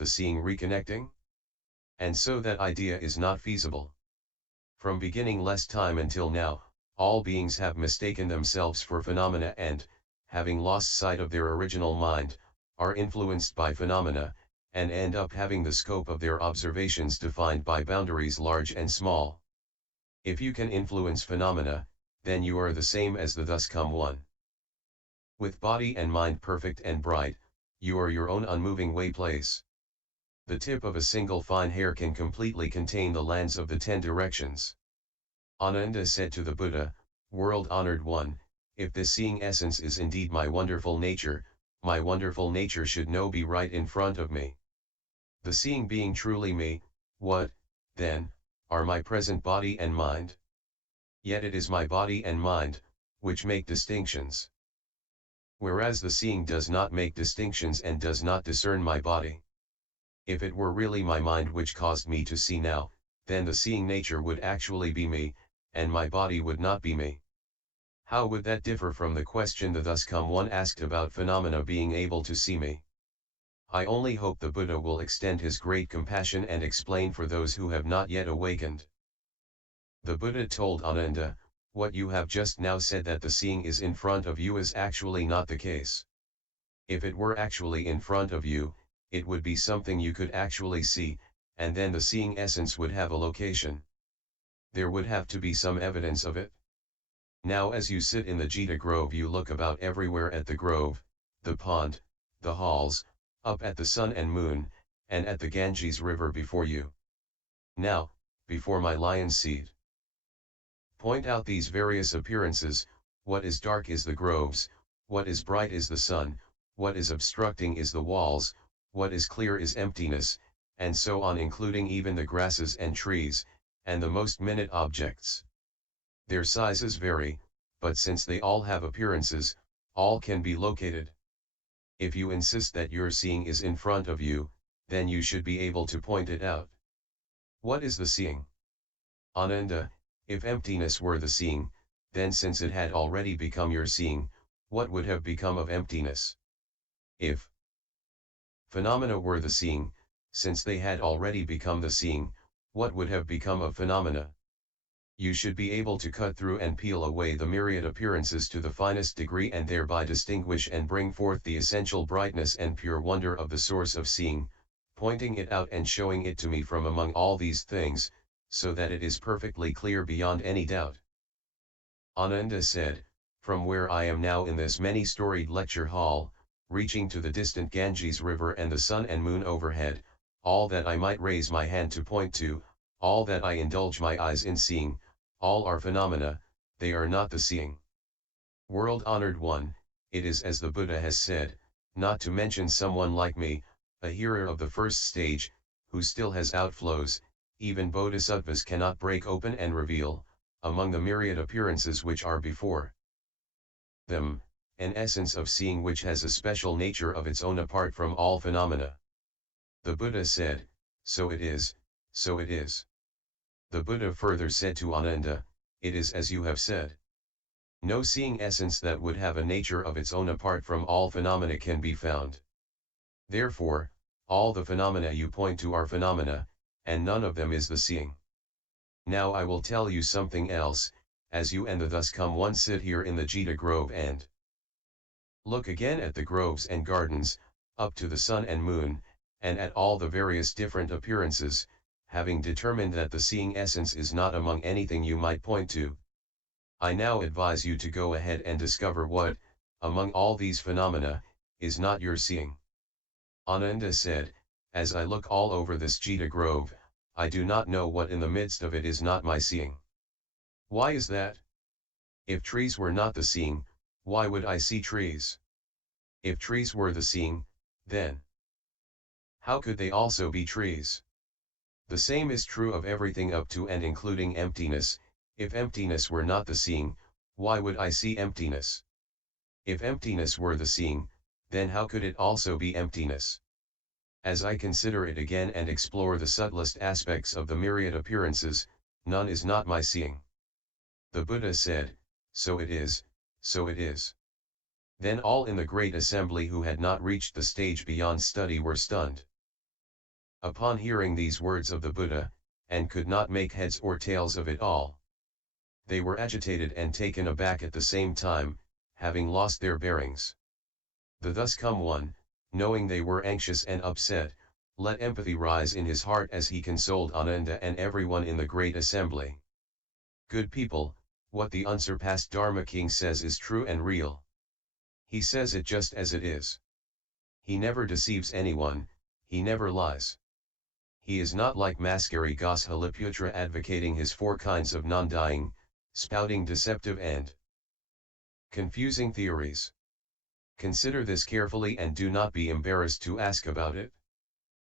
the seeing reconnecting? And so that idea is not feasible. From beginningless time until now, all beings have mistaken themselves for phenomena and, having lost sight of their original mind, are influenced by phenomena, and end up having the scope of their observations defined by boundaries large and small. If you can influence phenomena, then you are the same as the thus come one. With body and mind perfect and bright, you are your own unmoving way place. The tip of a single fine hair can completely contain the lands of the 10 directions. Ananda said to the Buddha, "World-honored one, if this seeing essence is indeed my wonderful nature should now be right in front of me. The seeing being truly me, what, then, are my present body and mind? Yet it is my body and mind, which make distinctions. Whereas the seeing does not make distinctions and does not discern my body. If it were really my mind which caused me to see now, then the seeing nature would actually be me, and my body would not be me. How would that differ from the question the thus come one asked about phenomena being able to see me? I only hope the Buddha will extend his great compassion and explain for those who have not yet awakened." The Buddha told Ananda, "What you have just now said that the seeing is in front of you is actually not the case. If it were actually in front of you, it would be something you could actually see, and then the seeing essence would have a location. There would have to be some evidence of it. Now as you sit in the Jita grove you look about everywhere at the grove, the pond, the halls, up at the sun and moon, and at the Ganges river before you. Now, before my lion's seed. Point out these various appearances, what is dark is the groves, what is bright is the sun, what is obstructing is the walls, what is clear is emptiness, and so on, including even the grasses and trees, and the most minute objects. Their sizes vary, but since they all have appearances, all can be located. If you insist that your seeing is in front of you, then you should be able to point it out. What is the seeing? Ananda, if emptiness were the seeing, then since it had already become your seeing, what would have become of emptiness? If phenomena were the seeing, since they had already become the seeing, what would have become of phenomena? You should be able to cut through and peel away the myriad appearances to the finest degree and thereby distinguish and bring forth the essential brightness and pure wonder of the source of seeing, pointing it out and showing it to me from among all these things, so that it is perfectly clear beyond any doubt." Ananda said, "From where I am now in this many-storied lecture hall, reaching to the distant Ganges river and the sun and moon overhead, all that I might raise my hand to point to, all that I indulge my eyes in seeing, all are phenomena, they are not the seeing. World-honored one, it is as the Buddha has said, not to mention someone like me, a hearer of the first stage, who still has outflows, even bodhisattvas cannot break open and reveal, among the myriad appearances which are before them, an essence of seeing which has a special nature of its own apart from all phenomena." The Buddha said, "So it is, so it is." The Buddha further said to Ananda, "It is as you have said. No seeing essence that would have a nature of its own apart from all phenomena can be found. Therefore, all the phenomena you point to are phenomena, and none of them is the seeing. Now I will tell you something else, as you and the thus come one sit here in the Jita grove and look again at the groves and gardens, up to the sun and moon, and at all the various different appearances, having determined that the seeing essence is not among anything you might point to. I now advise you to go ahead and discover what, among all these phenomena, is not your seeing." Ananda said, "As I look all over this Jita grove, I do not know what in the midst of it is not my seeing. Why is that? If trees were not the seeing, why would I see trees? If trees were the seeing, then how could they also be trees? The same is true of everything up to and including emptiness. If emptiness were not the seeing, why would I see emptiness? If emptiness were the seeing, then how could it also be emptiness? As I consider it again and explore the subtlest aspects of the myriad appearances, none is not my seeing." The Buddha said, "So it is, so it is." Then all in the great assembly who had not reached the stage beyond study were stunned. Upon hearing these words of the Buddha, and could not make heads or tails of it all. They were agitated and taken aback at the same time, having lost their bearings. The thus come one, knowing they were anxious and upset, let empathy rise in his heart as he consoled Ananda and everyone in the great assembly. Good people, what the unsurpassed Dharma King says is true and real. He says it just as it is. He never deceives anyone, he never lies. He is not like Maskari Goswamiputra advocating his four kinds of non-dying, spouting deceptive and confusing theories. Consider this carefully and do not be embarrassed to ask about it.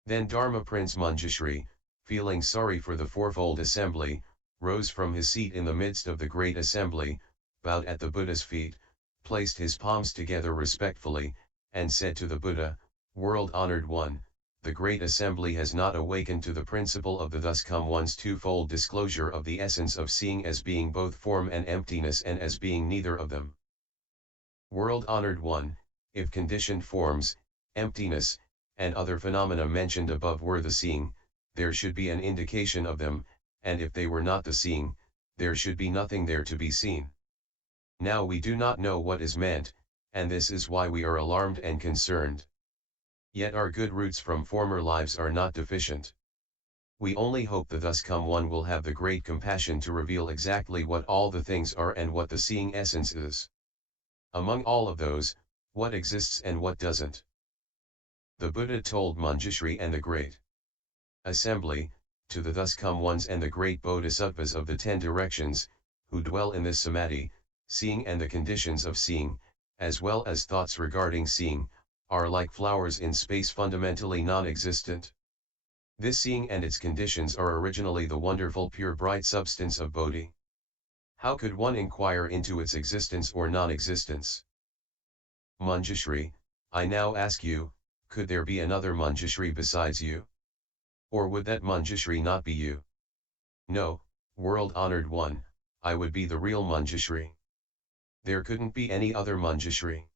Then Dharma Prince Manjushri, feeling sorry for the fourfold assembly, rose from his seat in the midst of the great assembly, bowed at the Buddha's feet, placed his palms together respectfully, and said to the Buddha, "World-honored one, the great assembly has not awakened to the principle of the thus come one's twofold disclosure of the essence of seeing as being both form and emptiness and as being neither of them. World-honored one, if conditioned forms, emptiness, and other phenomena mentioned above were the seeing, there should be an indication of them, and if they were not the seeing, there should be nothing there to be seen. Now we do not know what is meant, and this is why we are alarmed and concerned. Yet our good roots from former lives are not deficient. We only hope the thus come one will have the great compassion to reveal exactly what all the things are and what the seeing essence is. Among all of those, what exists and what doesn't." The Buddha told Manjushri and the great assembly, to the thus come ones and the great bodhisattvas of the 10 directions, who dwell in this samadhi, seeing and the conditions of seeing, as well as thoughts regarding seeing, are like flowers in space fundamentally non-existent. This seeing and its conditions are originally the wonderful pure bright substance of Bodhi. How could one inquire into its existence or non-existence? Manjushri, I now ask you, could there be another Manjushri besides you? Or would that Manjushri not be you? No, world-honored one, I would be the real Manjushri. There couldn't be any other Manjushri.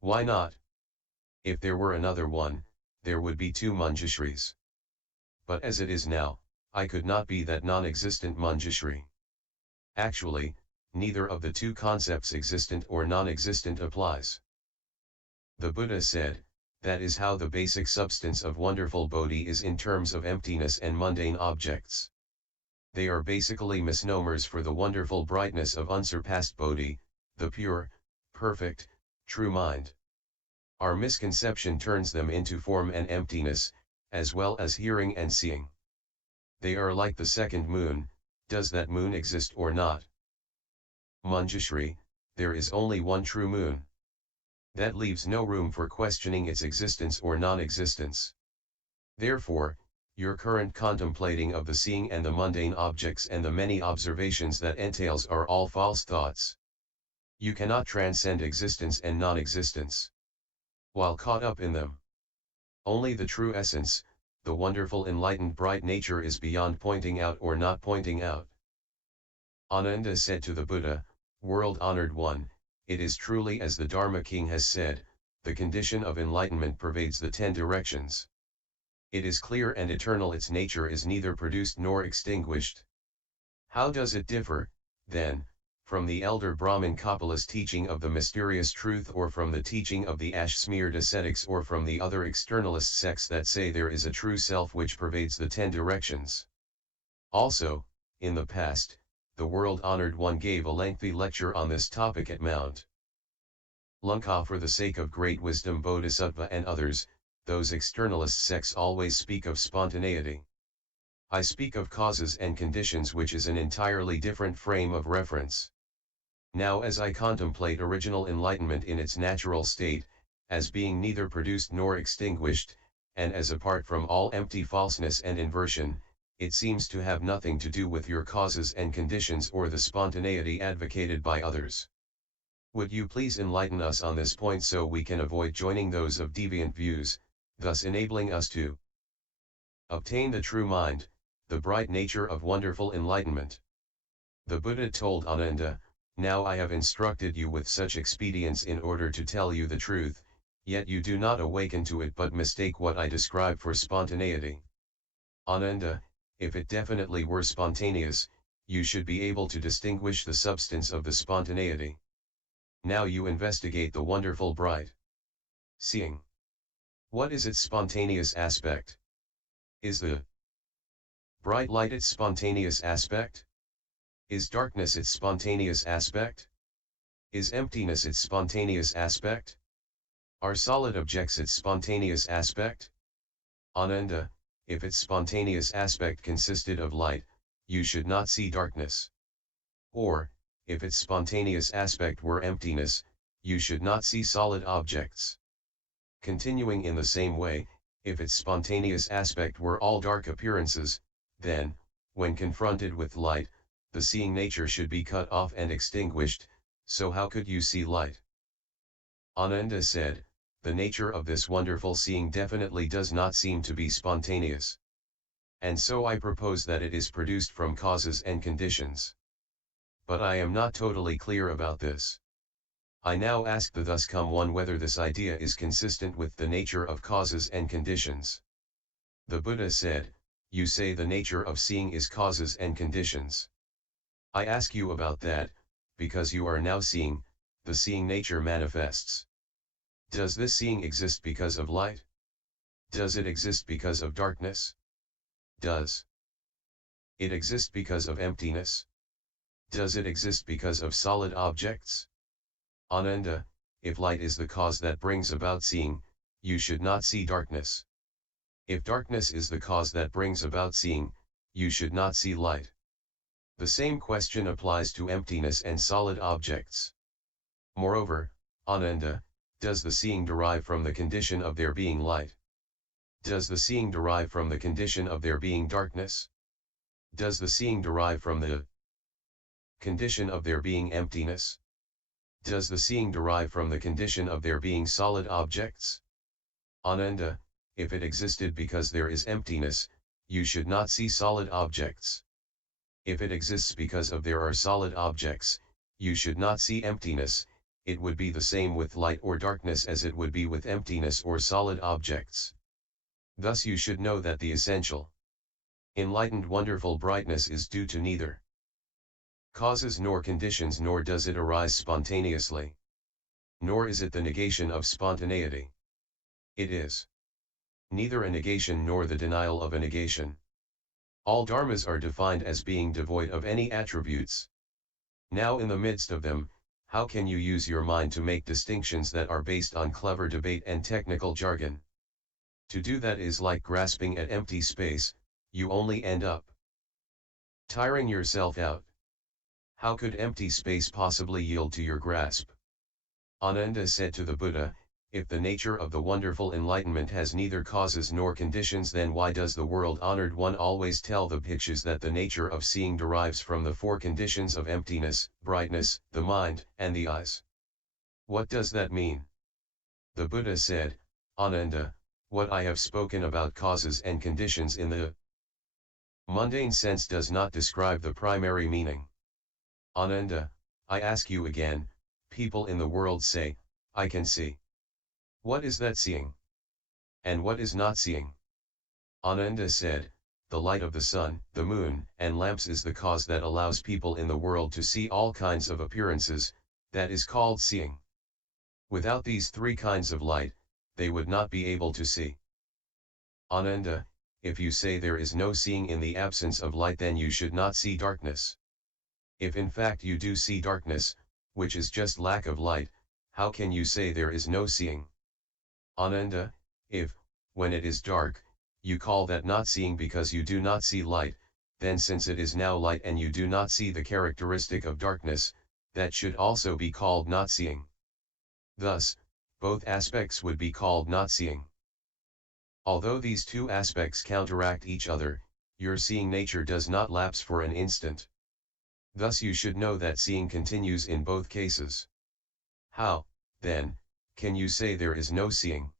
Why not? If there were another one, there would be 2 Manjushris. But as it is now, I could not be that non-existent Manjushri. Actually, neither of the 2 concepts existent or non-existent applies. The Buddha said, that is how the basic substance of wonderful Bodhi is in terms of emptiness and mundane objects. They are basically misnomers for the wonderful brightness of unsurpassed Bodhi, the pure, perfect, true mind. Our misconception turns them into form and emptiness, as well as hearing and seeing. They are like the second moon, does that moon exist or not? Manjushri, there is only one true moon. That leaves no room for questioning its existence or non-existence. Therefore, your current contemplating of the seeing and the mundane objects and the many observations that entails are all false thoughts. You cannot transcend existence and non-existence while caught up in them. Only the true essence, the wonderful enlightened bright nature is beyond pointing out or not pointing out. Ananda said to the Buddha, world-honored one, it is truly as the Dharma King has said, the condition of enlightenment pervades the 10 directions. It is clear and eternal, its nature is neither produced nor extinguished. How does it differ, then, from the elder Brahmin Kapala's teaching of the mysterious truth, or from the teaching of the ash-smeared ascetics, or from the other externalist sects that say there is a true self which pervades the 10 directions? Also, in the past, the world-honored one gave a lengthy lecture on this topic at Mount Lunka for the sake of great wisdom Bodhisattva and others. Those externalist sects always speak of spontaneity. I speak of causes and conditions, which is an entirely different frame of reference. Now as I contemplate original enlightenment in its natural state, as being neither produced nor extinguished, and as apart from all empty falseness and inversion, it seems to have nothing to do with your causes and conditions or the spontaneity advocated by others. Would you please enlighten us on this point so we can avoid joining those of deviant views, thus enabling us to obtain the true mind, the bright nature of wonderful enlightenment? The Buddha told Ananda, now I have instructed you with such expedients in order to tell you the truth, Yet you do not awaken to it but mistake what I describe for spontaneity. Ananda, if it definitely were spontaneous, you should be able to distinguish the substance of the spontaneity. Now you investigate the wonderful bright seeing. What is its spontaneous aspect? Is the bright light its spontaneous aspect? Is darkness its spontaneous aspect? Is emptiness its spontaneous aspect? Are solid objects its spontaneous aspect? Ananda, if its spontaneous aspect consisted of light, you should not see darkness. Or, if its spontaneous aspect were emptiness, you should not see solid objects. Continuing in the same way, if its spontaneous aspect were all dark appearances, then, when confronted with light, the seeing nature should be cut off and extinguished, so how could you see light? Ananda said, the nature of this wonderful seeing definitely does not seem to be spontaneous. And so I propose that it is produced from causes and conditions. But I am not totally clear about this. I now ask the thus come one whether this idea is consistent with the nature of causes and conditions. The Buddha said, you say the nature of seeing is causes and conditions. I ask you about that, because you are now seeing, the seeing nature manifests. Does this seeing exist because of light? Does it exist because of darkness? Does it exist because of emptiness? Does it exist because of solid objects? Ananda, if light is the cause that brings about seeing, you should not see darkness. If darkness is the cause that brings about seeing, you should not see light. The same question applies to emptiness and solid objects. Moreover, Ananda, does the seeing derive from the condition of there being light? Does the seeing derive from the condition of there being darkness? Does the seeing derive from the condition of there being emptiness? Does the seeing derive from the condition of there being solid objects? Ananda, if it existed because there is emptiness, you should not see solid objects. If it exists because of there are solid objects, you should not see emptiness. It would be the same with light or darkness as it would be with emptiness or solid objects. Thus you should know that the essential, enlightened wonderful brightness is due to neither causes nor conditions, nor does it arise spontaneously. Nor is it the negation of spontaneity. It is neither a negation nor the denial of a negation. All dharmas are defined as being devoid of any attributes. Now in the midst of them, how can you use your mind to make distinctions that are based on clever debate and technical jargon? To do that is like grasping at empty space, you only end up tiring yourself out. How could empty space possibly yield to your grasp? Ananda said to the Buddha, if the nature of the wonderful enlightenment has neither causes nor conditions, then why does the world-honored one always tell the bhikshus that the nature of seeing derives from the four conditions of emptiness, brightness, the mind, and the eyes? What does that mean? The Buddha said, Ananda, what I have spoken about causes and conditions in the mundane sense does not describe the primary meaning. Ananda, I ask you again, people in the world say, I can see. What is that seeing? And what is not seeing? Ananda said, the light of the sun, the moon, and lamps is the cause that allows people in the world to see all kinds of appearances, that is called seeing. Without these three kinds of light, they would not be able to see. Ananda, if you say there is no seeing in the absence of light, then you should not see darkness. If in fact you do see darkness, which is just lack of light, how can you say there is no seeing? Ananda, if, when it is dark, you call that not seeing because you do not see light, then since it is now light and you do not see the characteristic of darkness, that should also be called not seeing. Thus, both aspects would be called not seeing. Although these two aspects counteract each other, your seeing nature does not lapse for an instant. Thus you should know that seeing continues in both cases. How, then, can you say there is no seeing?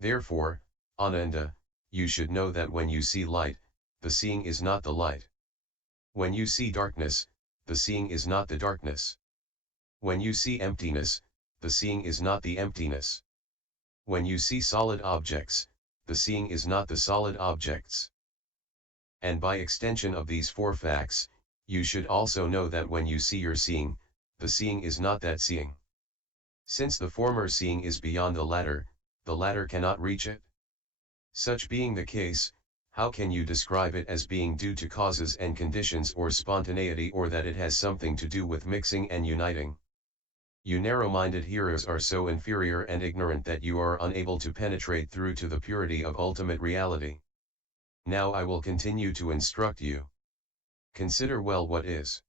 Therefore, Ananda, you should know that when you see light, the seeing is not the light. When you see darkness, the seeing is not the darkness. When you see emptiness, the seeing is not the emptiness. When you see solid objects, the seeing is not the solid objects. And by extension of these four facts, you should also know that when you see your seeing, the seeing is not that seeing. Since the former seeing is beyond the latter cannot reach it. Such being the case, how can you describe it as being due to causes and conditions or spontaneity, or that it has something to do with mixing and uniting? You narrow-minded hearers are so inferior and ignorant that you are unable to penetrate through to the purity of ultimate reality. Now I will continue to instruct you. Consider well what is